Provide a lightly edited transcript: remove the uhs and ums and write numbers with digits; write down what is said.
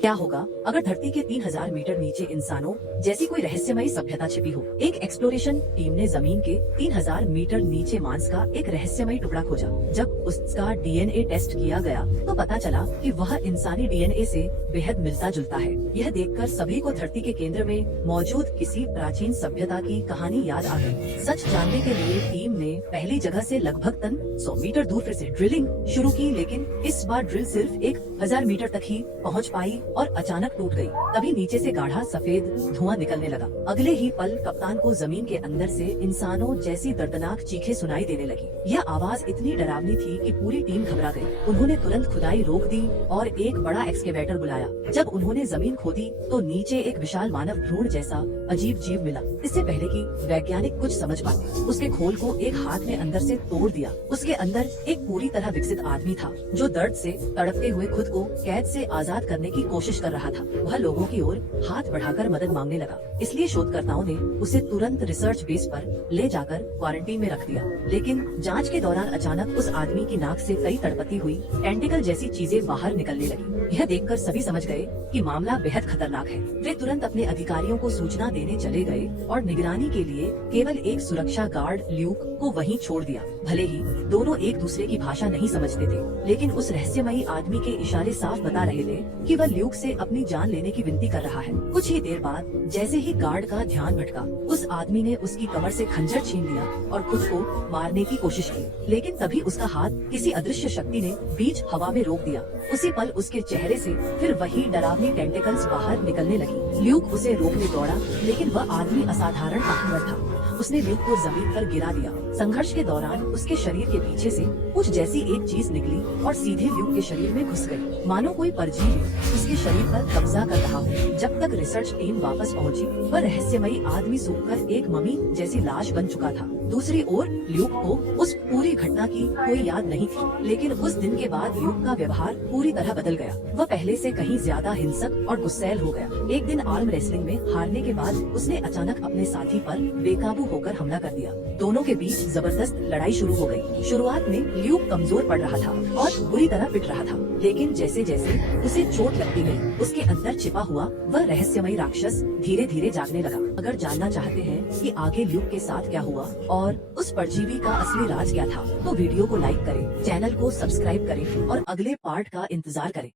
क्या होगा अगर धरती के 3000 मीटर नीचे इंसानों जैसी कोई रहस्यमयी सभ्यता छिपी हो। एक एक्सप्लोरेशन टीम ने जमीन के 3000 मीटर नीचे मांस का एक रहस्यमयी टुकड़ा खोजा। जब उसका डीएनए टेस्ट किया गया तो पता चला कि वह इंसानी डीएनए से बेहद मिलता जुलता है। यह देखकर सभी को धरती के केंद्र में मौजूद किसी प्राचीन सभ्यता की कहानी याद आ गई। सच जानने के लिए टीम ने पहली जगह से लगभग 100 मीटर दूर फिर से ड्रिलिंग शुरू की, लेकिन इस बार ड्रिल सिर्फ 1000 मीटर तक ही पहुंच पाई और अचानक टूट गई। तभी नीचे से गाढ़ा सफेद धुआं निकलने लगा। अगले ही पल कप्तान को जमीन के अंदर से इंसानों जैसी दर्दनाक चीखें सुनाई देने लगी। यह आवाज इतनी डरावनी थी कि पूरी टीम घबरा गई। उन्होंने तुरंत खुदाई रोक दी और एक बड़ा एक्सकेवेटर बुलाया। जब उन्होंने जमीन खोदी तो नीचे एक विशाल मानव भ्रूण जैसा अजीब जीव मिला। इससे पहले कि वैज्ञानिक कुछ समझ पाते, उसके खोल को एक हाथ में अंदर से तोड़ दिया। उसके अंदर एक पूरी तरह विकसित आदमी था जो दर्द से तड़पते हुए खुद को कैद से आजाद करने की कोशिश कर रहा था। वह लोगों की ओर हाथ बढ़ाकर मदद मांगने लगा। इसलिए शोधकर्ताओं ने उसे तुरंत रिसर्च बेस पर ले जाकर क्वारंटीन में रख दिया। लेकिन जांच के दौरान अचानक उस आदमी की नाक से कई तड़पती हुई टेंटिकल जैसी चीजें बाहर निकलने लगी। यह देखकर सभी समझ गए कि मामला बेहद खतरनाक है। वे तुरंत अपने अधिकारियों को सूचना देने चले गए और निगरानी के लिए केवल एक सुरक्षा गार्ड ल्यूक को वहीं छोड़ दिया। भले ही दोनों एक दूसरे की भाषा नहीं समझते थे, लेकिन उस रहस्यमयी आदमी के इशारे साफ बता रहे थे कि वह ल्यूक से अपनी जान लेने की विनती कर रहा है। कुछ ही देर बाद जैसे ही गार्ड का ध्यान भटका, उस आदमी ने उसकी कमर से खंजर छीन लिया और खुद को मारने की कोशिश की। लेकिन तभी उसका हाथ किसी अदृश्य शक्ति ने बीच हवा में रोक दिया। उसी पल उसके चेहरे से फिर वही डरावनी टेंटिकल्स बाहर निकलने लगी। ल्यूक उसे रोकने दौड़ा, लेकिन वह आदमी असाधारण ताकतवर था। उसने ल्यूक को जमीन पर गिरा दिया। संघर्ष के दौरान उसके शरीर के पीछे से कुछ जैसी एक चीज निकली और सीधे ल्यूक के शरीर में घुस गई, मानो कोई परजीवी उसके शरीर पर कब्जा कर रहा हो। जब तक रिसर्च टीम वापस पहुंची, वह रहस्यमयी आदमी सूखकर एक मम्मी जैसी लाश बन चुका था। दूसरी ओर ल्यूक को उस पूरी घटना की कोई याद नहीं थी, लेकिन उस दिन के बाद ल्यूक का व्यवहार पूरी तरह बदल गया। वह पहले से कहीं ज्यादा हिंसक और गुस्सैल हो गया। एक दिन आर्म रेसलिंग में हारने के बाद उसने अचानक अपने साथी पर बेकाबू होकर हमला कर दिया। दोनों के बीच जबरदस्त लड़ाई शुरू हो गई। शुरुआत में ल्यूक कमजोर पड़ रहा था और बुरी तरह पिट रहा था, लेकिन जैसे जैसे उसे चोट लगती गई, उसके अंदर छिपा हुआ वह रहस्यमयी राक्षस धीरे धीरे जागने लगा। अगर जानना चाहते हैं कि आगे ल्यूक के साथ क्या हुआ और उस परजीवी का असली राज क्या था, तो वीडियो को लाइक करें, चैनल को सब्सक्राइब करें और अगले पार्ट का इंतजार करें।